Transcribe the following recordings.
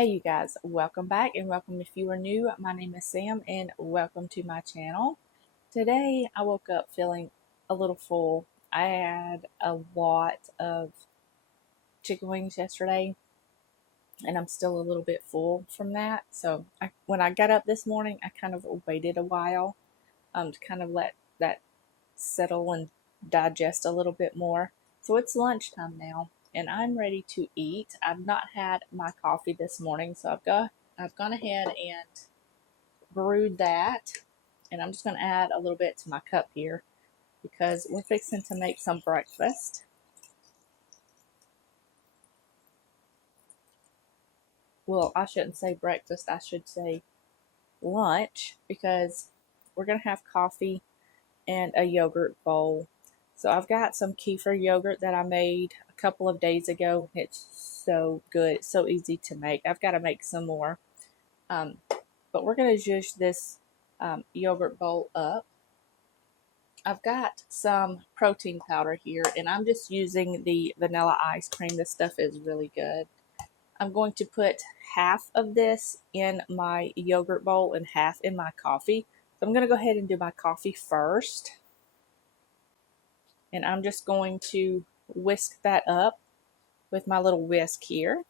Hey you guys, welcome back and welcome if you are new. My name is Sam and welcome to my channel. Today I woke up feeling a little full. I had a lot of chicken wings yesterday and I'm still a little bit full from that. So when I got up this morning, I kind of waited a while to kind of let that settle and digest a little bit more. So it's lunchtime now and I'm ready to eat. I've not had my coffee this morning, so I've gone ahead and brewed that, and I'm just going to add a little bit to my cup here because we're fixing to make some breakfast. Well, I shouldn't say breakfast, I should say lunch, because we're going to have coffee and a yogurt bowl. So I've got some kefir yogurt that I made a couple of days ago. It's so good. It's so easy to make. I've got to make some more. But we're going to zhuzh this yogurt bowl up. I've got some protein powder here, and I'm just using the vanilla ice cream. This stuff is really good. I'm going to put half of this in my yogurt bowl and half in my coffee. So I'm going to go ahead and do my coffee first. And I'm just going to whisk that up with my little whisk here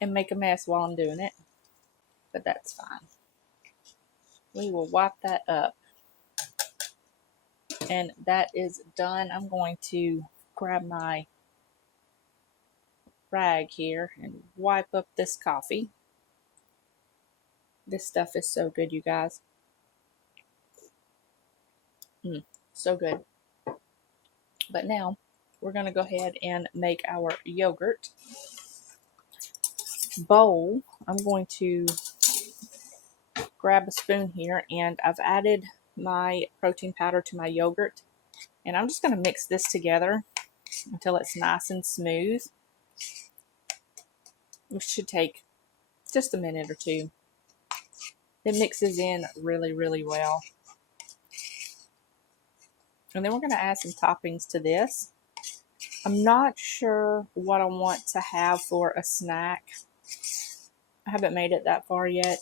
and make a mess while I'm doing it. But that's fine. We will wipe that up. And that is done. I'm going to grab my rag here and wipe up this coffee. This stuff is so good, you guys. So good. But now we're going to go ahead and make our yogurt bowl. I'm going to grab a spoon here, and I've added my protein powder to my yogurt, and I'm just going to mix this together until it's nice and smooth. Which should take just a minute or two. It mixes in really, really well. And then we're going to add some toppings to this. I'm not sure what I want to have for a snack. I haven't made it that far yet.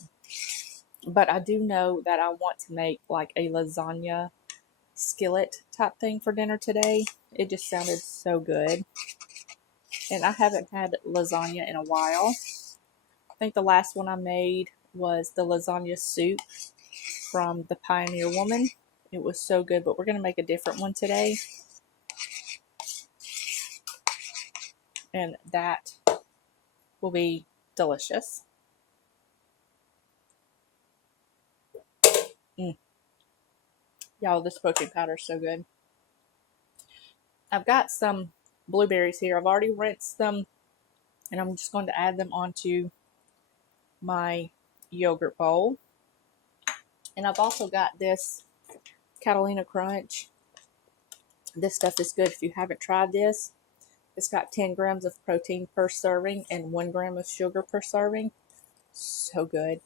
But I do know that I want to make like a lasagna skillet type thing for dinner today. It just sounded so good. And I haven't had lasagna in a while. I think the last one I made was the lasagna soup from the Pioneer Woman. It was so good, but we're going to make a different one today. And that will be delicious. Y'all, this protein powder is so good. I've got some blueberries here. I've already rinsed them, and I'm just going to add them onto my yogurt bowl. And I've also got this Catalina Crunch. This stuff is good. If you haven't tried this, it's got 10 grams of protein per serving and 1 gram of sugar per serving. So good.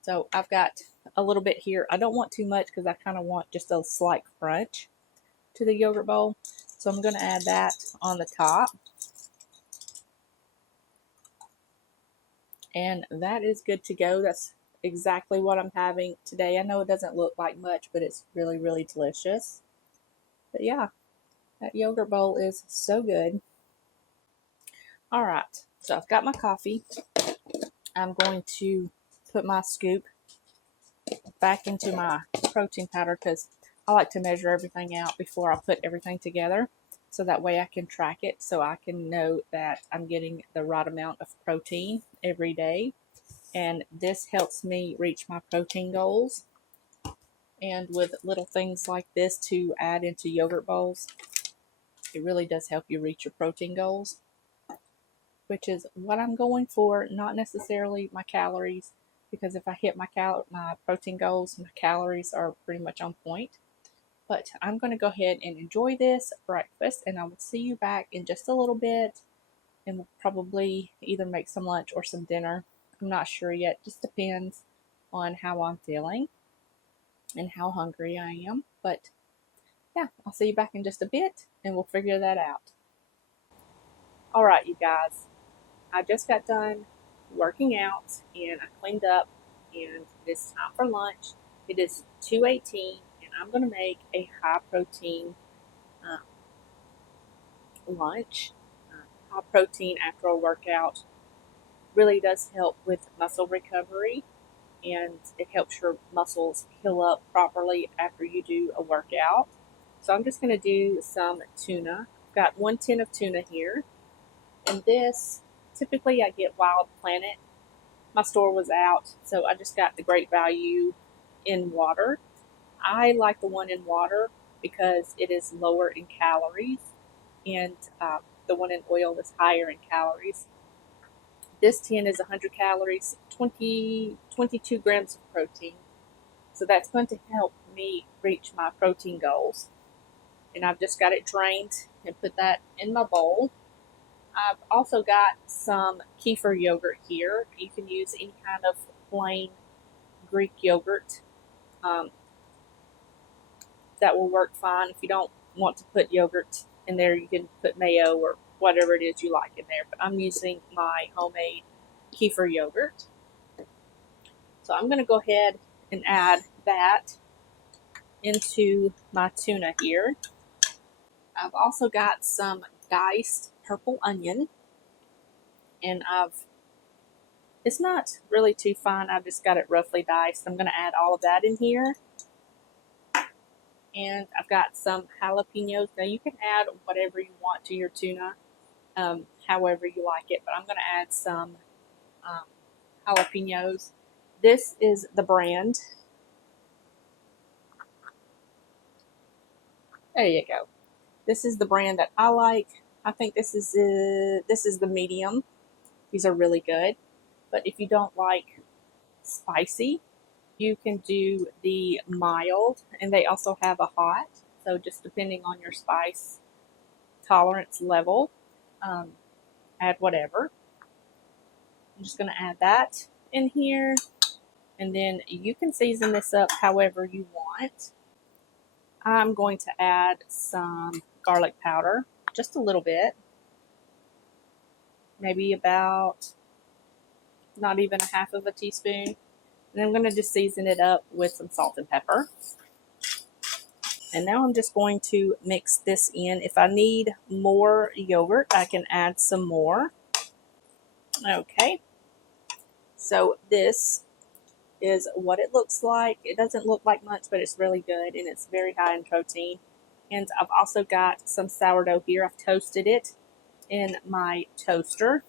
So I've got a little bit here. I don't want too much because I kind of want just a slight crunch to the yogurt bowl. So I'm going to add that on the top. And that is good to go. That's exactly what I'm having today. I know it doesn't look like much, but it's really, really delicious. But yeah, that yogurt bowl is so good. All right, so I've got my coffee. I'm going to put my scoop back into my protein powder because I like to measure everything out before I put everything together. So that way I can track it, so I can know that I'm getting the right amount of protein every day. And this helps me reach my protein goals. And with little things like this to add into yogurt bowls, it really does help you reach your protein goals, which is what I'm going for, not necessarily my calories, because if I hit my protein goals, my calories are pretty much on point. But I'm going to go ahead and enjoy this breakfast, and I will see you back in just a little bit, and we'll probably either make some lunch or some dinner. I'm not sure yet. Just depends on how I'm feeling and how hungry I am. But yeah, I'll see you back in just a bit, and we'll figure that out. All right, you guys, I just got done working out and I cleaned up, and it is time for lunch. It is 2:18, and I'm going to make a high protein uh, lunch. High protein after a workout really does help with muscle recovery, and it helps your muscles heal up properly after you do a workout. So I'm just going to do some tuna. I've got 1 tin of tuna here, and this typically I get Wild Planet. My store was out, so I just got the Great Value in water. I like the one in water because it is lower in calories, and the one in oil is higher in calories. This tin is 100 calories, 22 grams of protein. So that's going to help me reach my protein goals. And I've just got it drained and put that in my bowl. I've also got some kefir yogurt here. You can use any kind of plain Greek yogurt. Um, that will work fine. If you don't want to put yogurt in there, you can put mayo or whatever it is you like in there. But I'm using my homemade kefir yogurt. So I'm going to go ahead and add that into my tuna here. I've also got some diced purple onion, and it's not really too fine. I've just got it roughly diced. I'm going to add all of that in here. And I've got some jalapenos. Now you can add whatever you want to your tuna, however you like it, but I'm going to add some um, jalapenos. This is the brand. There you go. This is the brand that I like. I think this is the medium. These are really good. But if you don't like spicy, you can do the mild, and they also have a hot. So just depending on your spice tolerance level, um, add whatever. I'm just going to add that in here, and then you can season this up however you want. I'm going to add some garlic powder, just a little bit, maybe about not even a half of a teaspoon. And I'm going to just season it up with some salt and pepper. And now I'm just going to mix this in. If I need more yogurt, I can add some more. Okay, so this is what it looks like. It doesn't look like much, but it's really good, and it's very high in protein. And I've also got some sourdough here. I've toasted it in my toaster.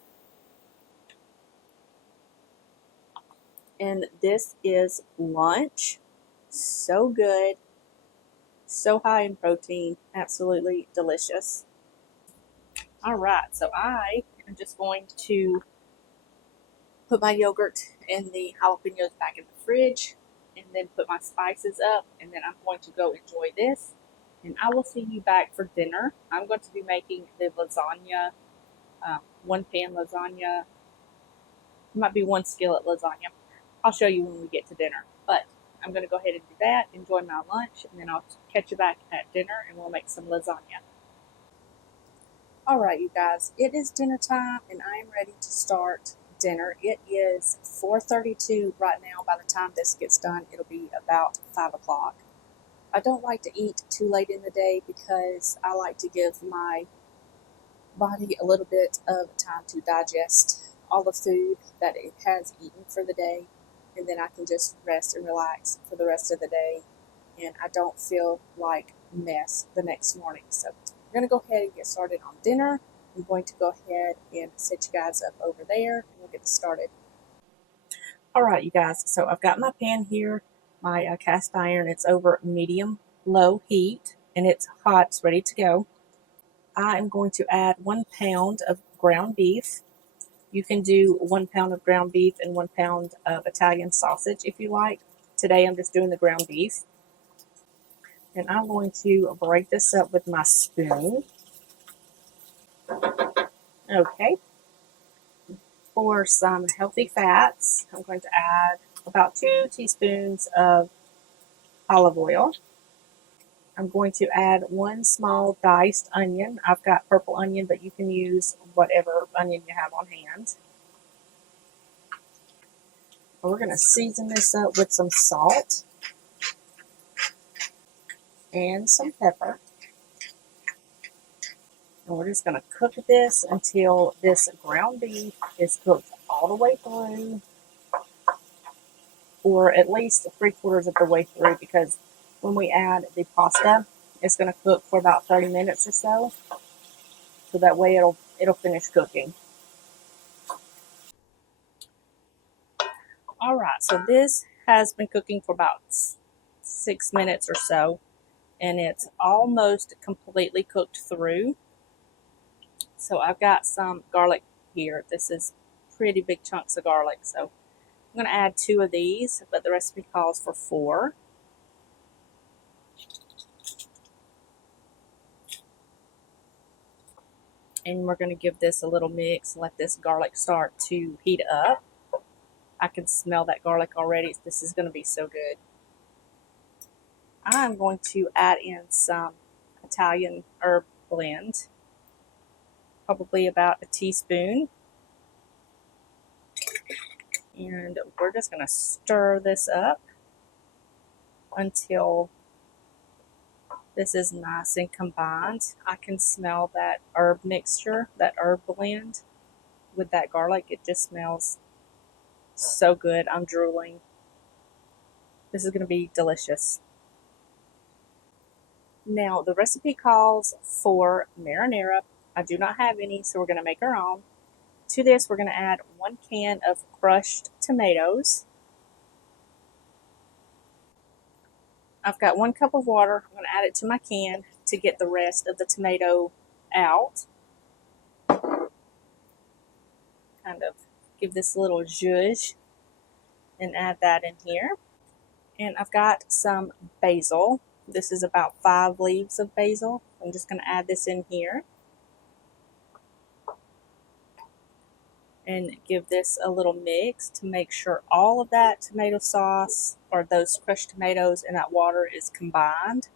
And this is lunch. So good. So high in protein. Absolutely delicious. All right, so I am just going to put my yogurt and the jalapenos back in the fridge, and then put my spices up, and then I'm going to go enjoy this, and I will see you back for dinner. I'm going to be making the lasagna, 1 pan lasagna. It might be 1 skillet lasagna. I'll show you when we get to dinner, but I'm going to go ahead and do that, enjoy my lunch, and then I'll catch you back at dinner, and we'll make some lasagna. All right, you guys, it is dinner time, and I am ready to start dinner. It is 4:32 right now. By the time this gets done, it'll be about 5 o'clock. I don't like to eat too late in the day because I like to give my body a little bit of time to digest all the food that it has eaten for the day, and then I can just rest and relax for the rest of the day, and I don't feel like mess the next morning. So I'm going to go ahead and get started on dinner. I'm going to go ahead and set you guys up over there, and we'll get started. All right, you guys, so I've got my pan here, my cast iron. It's over medium low heat, and it's hot. It's ready to go. I am going to add 1 pound of ground beef. You can do 1 pound of ground beef and 1 pound of Italian sausage if you like. Today I'm just doing the ground beef. And I'm going to break this up with my spoon. Okay. For some healthy fats, I'm going to add about 2 teaspoons of olive oil. I'm going to add 1 small diced onion. I've got purple onion, but you can use whatever onion you have on hand. We're going to season this up with some salt and some pepper. And we're just going to cook this until this ground beef is cooked all the way through, or at least 3/4 of the way through, because when we add the pasta, it's going to cook for about 30 minutes or so. So that way it'll finish cooking. All right, so this has been cooking for about 6 minutes or so, and it's almost completely cooked through. So I've got some garlic here. This is pretty big chunks of garlic, so I'm going to add 2 of these, but the recipe calls for 4. And we're going to give this a little mix, let this garlic start to heat up. I can smell that garlic already. This is going to be so good. I'm going to add in some Italian herb blend, probably about a teaspoon. And we're just going to stir this up until this is nice and combined. I can smell that herb mixture, that herb blend with that garlic. It just smells so good. I'm drooling. This is going to be delicious. Now, the recipe calls for marinara. I do not have any, so we're going to make our own. To this, we're going to add 1 can of crushed tomatoes. I've got 1 cup of water. I'm going to add it to my can to get the rest of the tomato out. Kind of give this a little zhuzh and add that in here. And I've got some basil. This is about 5 leaves of basil. I'm just going to add this in here and give this a little mix to make sure all of that tomato sauce, or those crushed tomatoes, and that water is combined.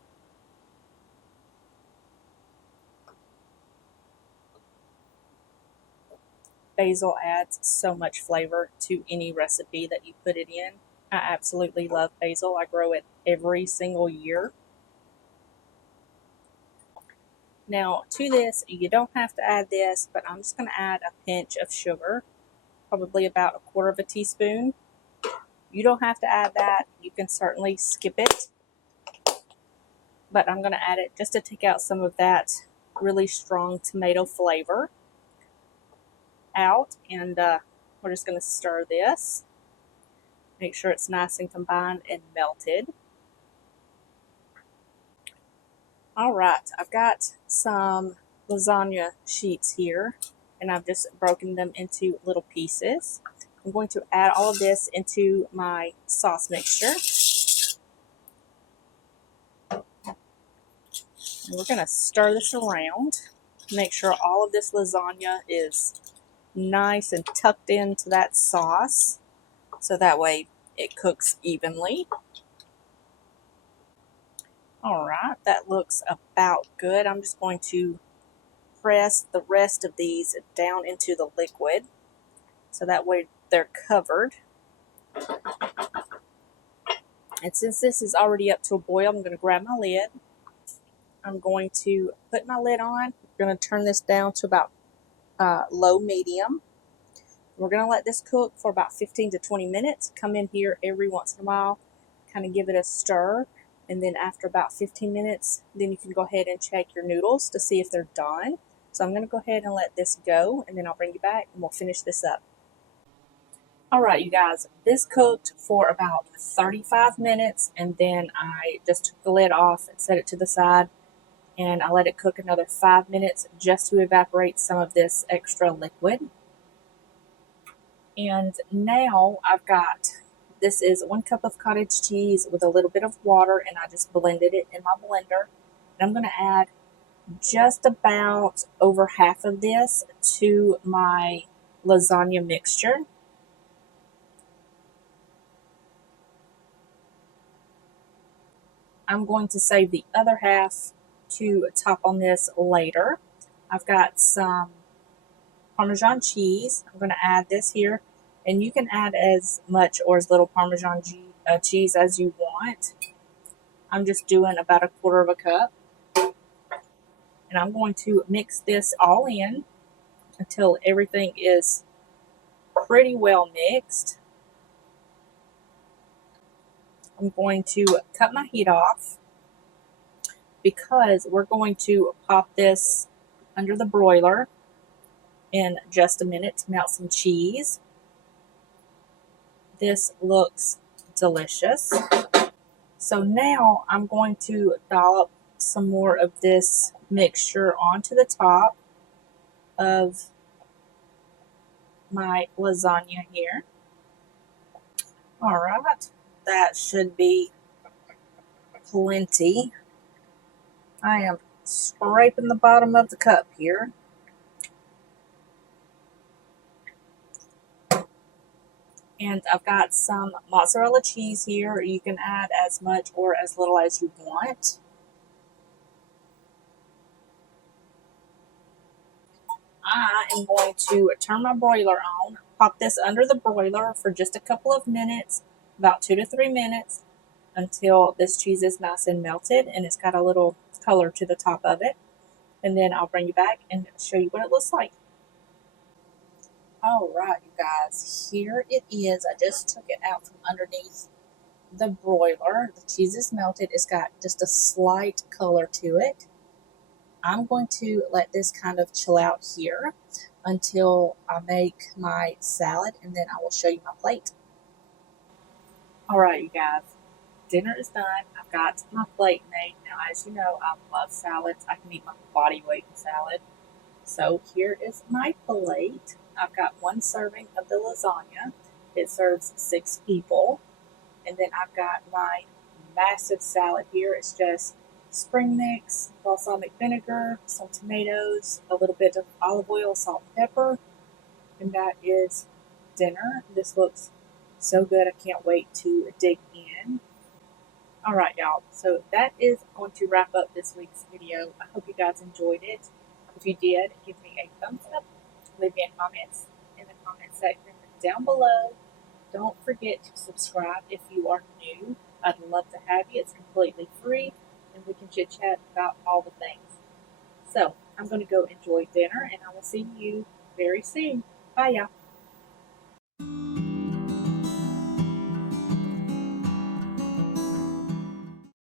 Basil adds so much flavor to any recipe that you put it in. I absolutely love basil. I grow it every single year. Now, to this, you don't have to add this, but I'm just going to add a pinch of sugar, probably about 1/4 teaspoon. You don't have to add that. You can certainly skip it, but I'm going to add it just to take out some of that really strong tomato flavor out. And we're just going to stir this. Make sure it's nice and combined and melted. All right, I've got some lasagna sheets here, and I've just broken them into little pieces. I'm going to add all of this into my sauce mixture. And we're going to stir this around. Make sure all of this lasagna is nice and tucked into that sauce, so that way it cooks evenly. Alright, that looks about good. I'm just going to press the rest of these down into the liquid, so that way they're covered. And since this is already up to a boil, I'm going to grab my lid. I'm going to put my lid on. I'm going to turn this down to about low medium. We're going to let this cook for about 15 to 20 minutes. Come in here every once in a while, kind of give it a stir. And then after about 15 minutes, then you can go ahead and check your noodles to see if they're done. So I'm going to go ahead and let this go, and then I'll bring you back and we'll finish this up. All right, you guys, this cooked for about 35 minutes, and then I just took the lid off and set it to the side, and I let it cook another 5 minutes just to evaporate some of this extra liquid. And now I've got, this is 1 cup of cottage cheese with a little bit of water, and I just blended it in my blender. And I'm going to add just about over half of this to my lasagna mixture. I'm going to save the other half to top on this later. I've got some Parmesan cheese. I'm going to add this here, and you can add as much or as little Parmesan cheese as you want. I'm just doing about 1/4 cup, and I'm going to mix this all in until everything is pretty well mixed. I'm going to cut my heat off because we're going to pop this under the broiler in just a minute to melt some cheese. This looks delicious. So now I'm going to dollop some more of this mixture onto the top of my lasagna here. All right, that should be plenty. I am scraping the bottom of the cup here. And I've got some mozzarella cheese here. You can add as much or as little as you want. I am going to turn my broiler on, pop this under the broiler for just a couple of minutes, about 2 to 3 minutes, until this cheese is nice and melted and it's got a little color to the top of it. And then I'll bring you back and show you what it looks like. All right, you guys, here it is. I just took it out from underneath the broiler. The cheese is melted. It's got just a slight color to it. I'm going to let this kind of chill out here until I make my salad, and then I will show you my plate. All right, you guys, dinner is done. I've got my plate made. Now, as you know, I love salads. I can eat my body weight in salad. So here is my plate. I've got 1 serving of the lasagna. It serves 6 people. And then I've got my massive salad here. It's just spring mix, balsamic vinegar, some tomatoes, a little bit of olive oil, salt, and pepper. And that is dinner. This looks so good. I can't wait to dig in. All right, y'all. So that is going to wrap up this week's video. I hope you guys enjoyed it. If you did, give me a thumbs up. Leave me a comment in the comment section down below. Don't forget to subscribe if you are new. I'd love to have you. It's completely free, and we can chit chat about all the things. So I'm going to go enjoy dinner, and I will see you very soon. Bye, y'all.